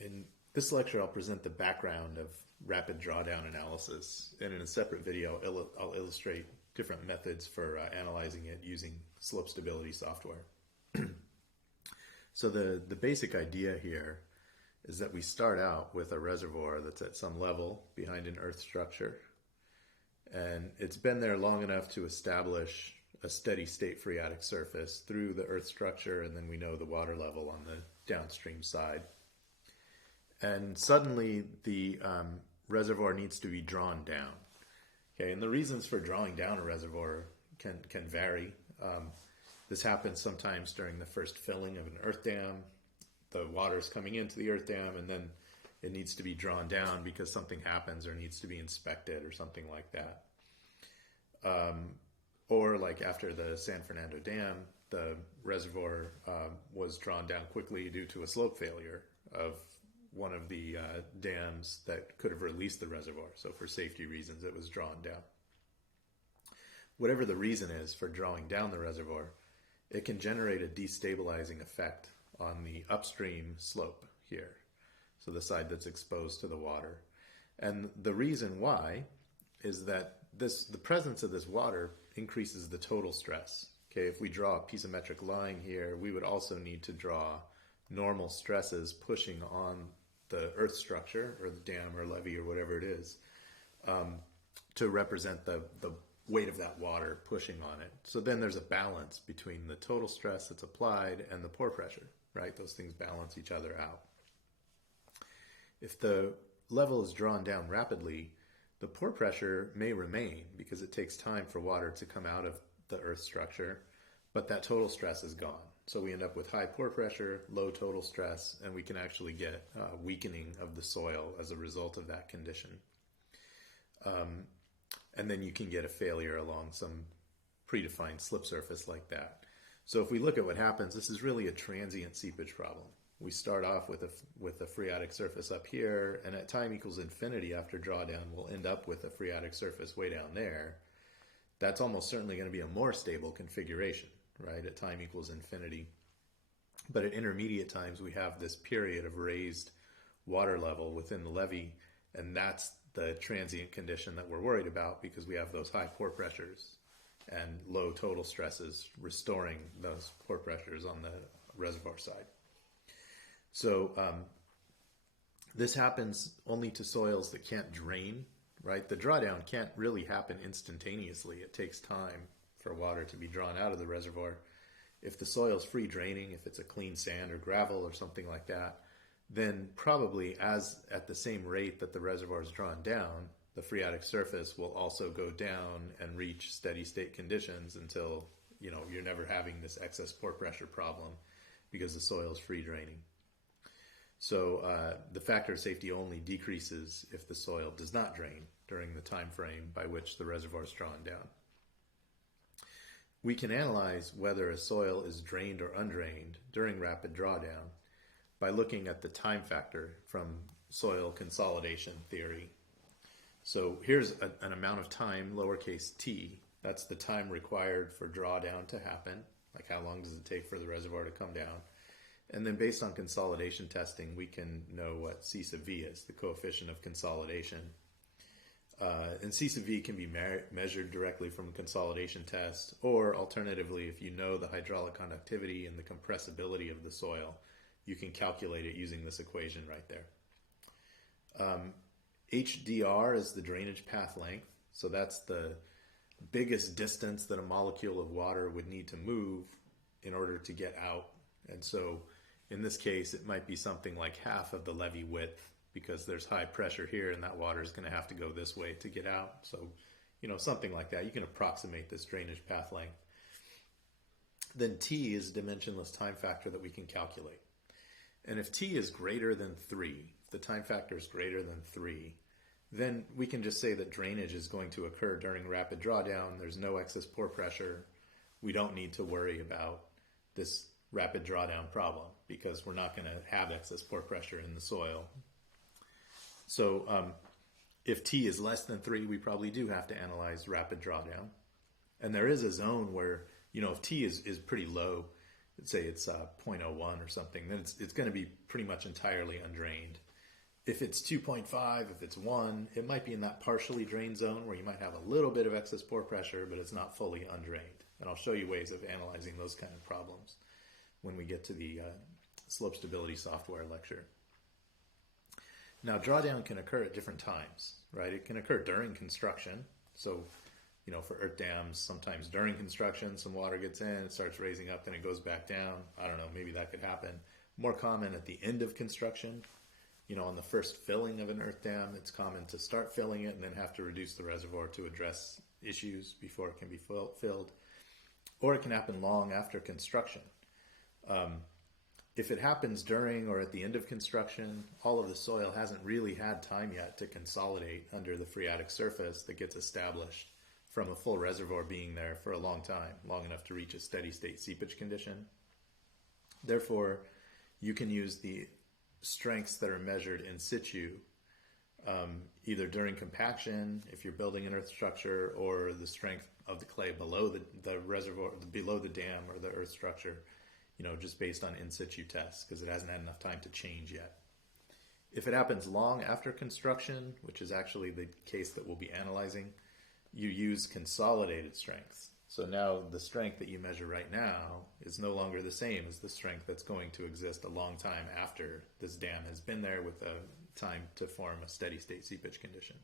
In this lecture, I'll present the background of rapid drawdown analysis, and in a separate video, I'll illustrate different methods for analyzing it using slope stability software. So the basic idea here is that we start out with a reservoir that's at some level behind an earth structure, and it's been there long enough to establish a steady state phreatic surface through the earth structure, and then we know the water level on the downstream side. And suddenly the reservoir needs to be drawn down. Okay, and the reasons for drawing down a reservoir can vary. This happens sometimes during the first filling of an earth dam. The water's coming into the earth dam, and then it needs to be drawn down because something happens or needs to be inspected or something like that. Or like after the San Fernando Dam, the reservoir was drawn down quickly due to a slope failure of one of the dams that could have released the reservoir. So for safety reasons, it was drawn down. Whatever the reason is for drawing down the reservoir, it can generate a destabilizing effect on the upstream slope here. So the side that's exposed to the water. And the reason why is that the presence of this water increases the total stress. Okay, if we draw a piezometric line here, we would also need to draw normal stresses pushing on the earth structure or the dam or levee or whatever it is to represent the weight of that water pushing on it. So then there's a balance between the total stress that's applied and the pore pressure, right? Those things balance each other out. If the level is drawn down rapidly, the pore pressure may remain because it takes time for water to come out of the earth structure, but that total stress is gone. So we end up with high pore pressure, low total stress, and we can actually get weakening of the soil as a result of that condition. And then you can get a failure along some predefined slip surface like that. So if we look at what happens, this is really a transient seepage problem. We start off with a phreatic surface up here, and at time equals infinity after drawdown, we'll end up with a phreatic surface way down there. That's almost certainly going to be a more stable configuration, right, at time equals infinity. But at intermediate times, we have this period of raised water level within the levee, and that's the transient condition that we're worried about because we have those high pore pressures and low total stresses restoring those pore pressures on the reservoir side. So this happens only to soils that can't drain, right? The drawdown can't really happen instantaneously. It takes time for water to be drawn out of the reservoir. If the soil's free draining, if it's a clean sand or gravel or something like that, then probably at the same rate that the reservoir is drawn down, the phreatic surface will also go down and reach steady state conditions until, you're never having this excess pore pressure problem because the soil is free draining. So the factor of safety only decreases if the soil does not drain during the time frame by which the reservoir is drawn down. We can analyze whether a soil is drained or undrained during rapid drawdown by looking at the time factor from soil consolidation theory. So here's an amount of time, lowercase t. That's the time required for drawdown to happen. Like how long does it take for the reservoir to come down? And then based on consolidation testing, we can know what C sub v is, the coefficient of consolidation. And C sub v can be measured directly from a consolidation test, or alternatively, if you know the hydraulic conductivity and the compressibility of the soil, you can calculate it using this equation right there. HDR is the drainage path length, so that's the biggest distance that a molecule of water would need to move in order to get out. And so in this case, it might be something like half of the levee width because there's high pressure here and that water is going to have to go this way to get out. So, something like that. You can approximate this drainage path length. Then T is a dimensionless time factor that we can calculate. And if T is greater than 3, if the time factor is greater than 3, then we can just say that drainage is going to occur during rapid drawdown. There's no excess pore pressure. We don't need to worry about this rapid drawdown problem because we're not going to have excess pore pressure in the soil. So if T is less than 3, we probably do have to analyze rapid drawdown. And there is a zone where, if T is pretty low, say it's 0.01 or something, then it's going to be pretty much entirely undrained. If it's 2.5, if it's 1, it might be in that partially drained zone where you might have a little bit of excess pore pressure, but it's not fully undrained. And I'll show you ways of analyzing those kind of problems when we get to the slope stability software lecture. Now, drawdown can occur at different times, right? It can occur during construction. So, you know, for earth dams, sometimes during construction, some water gets in, it starts raising up, then it goes back down. I don't know, maybe that could happen. More common at the end of construction. You know, on the first filling of an earth dam, it's common to start filling it and then have to reduce the reservoir to address issues before it can be filled. Or it can happen long after construction. If it happens during or at the end of construction, all of the soil hasn't really had time yet to consolidate under the phreatic surface that gets established from a full reservoir being there for a long time, long enough to reach a steady state seepage condition. Therefore, you can use the strengths that are measured in situ, either during compaction, if you're building an earth structure, or the strength of the clay below the reservoir, below the dam or the earth structure, you know, just based on in situ tests, because it hasn't had enough time to change yet. If it happens long after construction, which is actually the case that we'll be analyzing, you use consolidated strengths. So now the strength that you measure right now is no longer the same as the strength that's going to exist a long time after this dam has been there with a time to form a steady state seepage condition.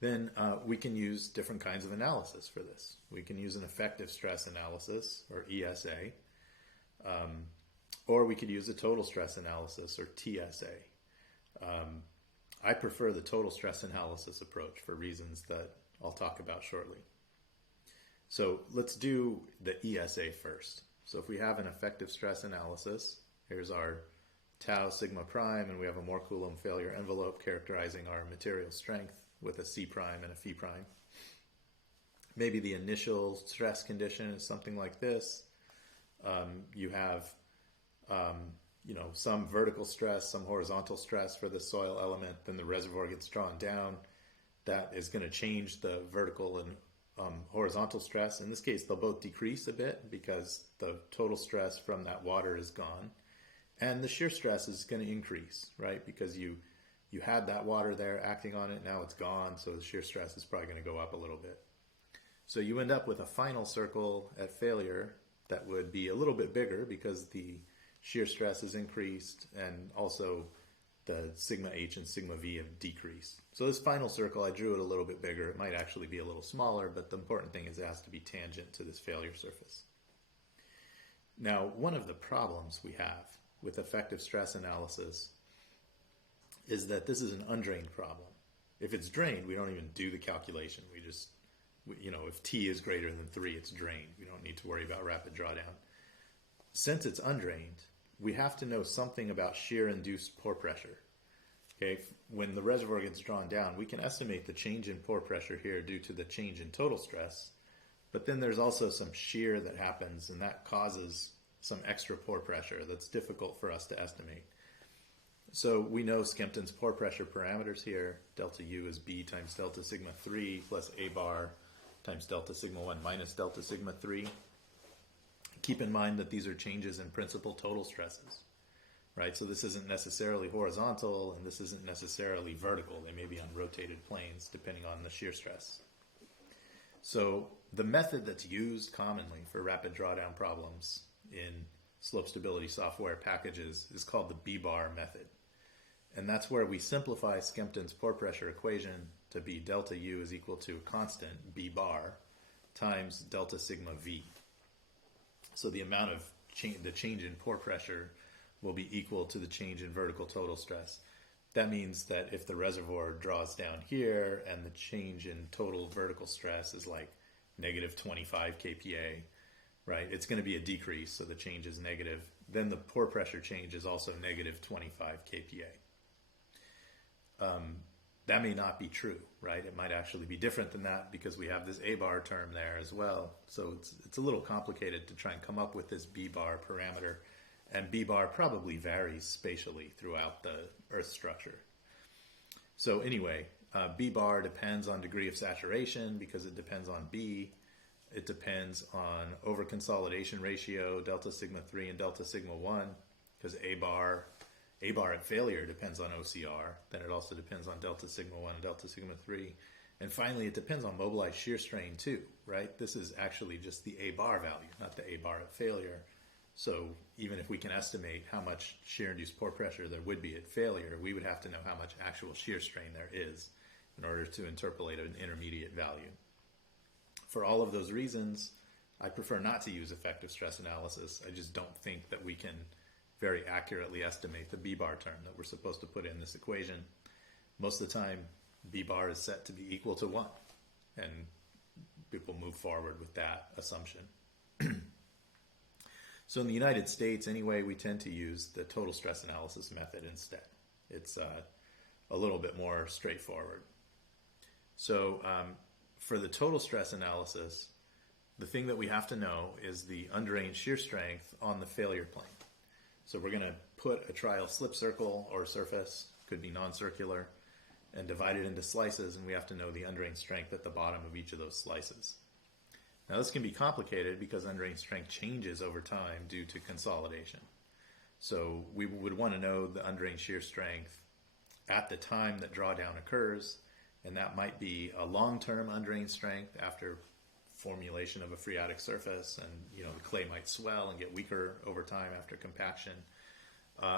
Then we can use different kinds of analysis for this. We can use an effective stress analysis, or ESA, or we could use a total stress analysis, or TSA. I prefer the total stress analysis approach for reasons that I'll talk about shortly. So let's do the ESA first. So if we have an effective stress analysis, here's our tau sigma prime, and we have a Moore Coulomb failure envelope characterizing our material strength with a C prime and a phi prime. Maybe the initial stress condition is something like this. You have you know, some vertical stress, some horizontal stress for the soil element, then the reservoir gets drawn down. That is going to change the vertical and horizontal stress. In this case, they'll both decrease a bit because the total stress from that water is gone. And the shear stress is going to increase, right? Because you had that water there acting on it, now it's gone, so the shear stress is probably going to go up a little bit. So you end up with a final circle at failure that would be a little bit bigger because the shear stress is increased and also the sigma H and sigma V have decreased. So this final circle, I drew it a little bit bigger. It might actually be a little smaller, but the important thing is it has to be tangent to this failure surface. Now, one of the problems we have with effective stress analysis is that this is an undrained problem. If it's drained, we don't even do the calculation. We just, you know, if T is greater than 3, it's drained. We don't need to worry about rapid drawdown. Since it's undrained, we have to know something about shear-induced pore pressure. Okay, when the reservoir gets drawn down, we can estimate the change in pore pressure here due to the change in total stress, but then there's also some shear that happens, and that causes some extra pore pressure that's difficult for us to estimate. So we know Skempton's pore pressure parameters here. Delta U is B times delta sigma 3 plus A bar times delta sigma 1 minus delta sigma 3. Keep in mind that these are changes in principal total stresses, right? So this isn't necessarily horizontal and this isn't necessarily vertical. They may be on rotated planes depending on the shear stress. So the method that's used commonly for rapid drawdown problems in slope stability software packages is called the B-bar method. And that's where we simplify Skempton's pore pressure equation to be delta U is equal to a constant, B bar, times delta sigma V. So the amount of the change in pore pressure will be equal to the change in vertical total stress. That means that if the reservoir draws down here and the change in total vertical stress is like negative 25 kPa, right, it's going to be a decrease, so the change is negative. Then the pore pressure change is also negative 25 kPa. That may not be true, right? It might actually be different than that because we have this A-bar term there as well. So it's a little complicated to try and come up with this B-bar parameter. And B-bar probably varies spatially throughout the Earth structure. So anyway, B-bar depends on degree of saturation because it depends on B. It depends on over-consolidation ratio, delta sigma 3 and delta sigma 1, because A bar at failure depends on OCR. Then it also depends on delta sigma 1 and delta sigma 3. And finally, it depends on mobilized shear strain too, right? This is actually just the A bar value, not the A bar at failure. So even if we can estimate how much shear-induced pore pressure there would be at failure, we would have to know how much actual shear strain there is in order to interpolate an intermediate value. For all of those reasons, I prefer not to use effective stress analysis. I just don't think that we can very accurately estimate the B bar term that we're supposed to put in this equation. Most of the time, B bar is set to be equal to 1, and people move forward with that assumption. So in the United States, anyway, we tend to use the total stress analysis method instead. It's a little bit more straightforward. So for the total stress analysis, the thing that we have to know is the undrained shear strength on the failure plane. So we're going to put a trial slip circle or surface, could be non-circular, and divide it into slices, and we have to know the undrained strength at the bottom of each of those slices. Now this can be complicated because undrained strength changes over time due to consolidation. So we would want to know the undrained shear strength at the time that drawdown occurs, and that might be a long-term undrained strength after formulation of a phreatic surface, and the clay might swell and get weaker over time after compaction,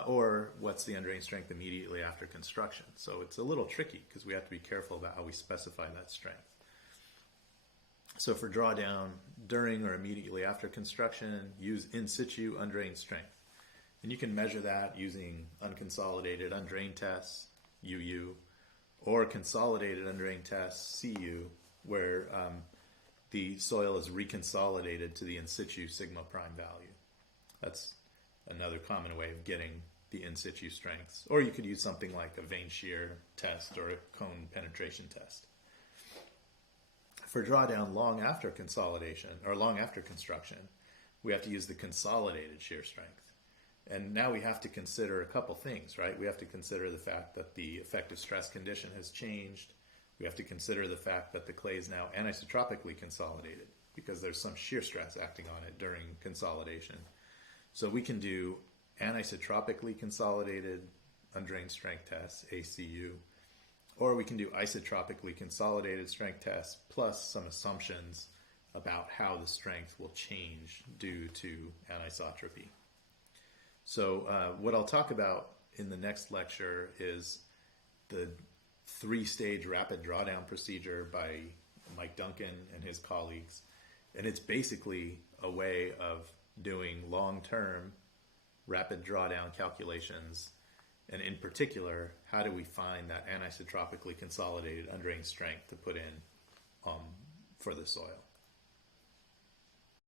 or what's the undrained strength immediately after construction. So it's a little tricky because we have to be careful about how we specify that strength. So for drawdown, during or immediately after construction, use in situ undrained strength. And you can measure that using unconsolidated undrained tests, UU, or consolidated undrained tests, CU, where the soil is reconsolidated to the in situ sigma prime value. That's another common way of getting the in situ strengths. Or you could use something like a vein shear test or a cone penetration test. For drawdown long after consolidation or long after construction, we have to use the consolidated shear strength. And now we have to consider a couple things, right? We have to consider the fact that the effective stress condition has changed. We have to consider the fact that the clay is now anisotropically consolidated because there's some shear stress acting on it during consolidation. So we can do anisotropically consolidated undrained strength tests, ACU, or we can do isotropically consolidated strength tests plus some assumptions about how the strength will change due to anisotropy. So what I'll talk about in the next lecture is the 3-stage rapid drawdown procedure by Mike Duncan and his colleagues. And it's basically a way of doing long-term rapid drawdown calculations. And in particular, how do we find that anisotropically consolidated undrained strength to put in for the soil?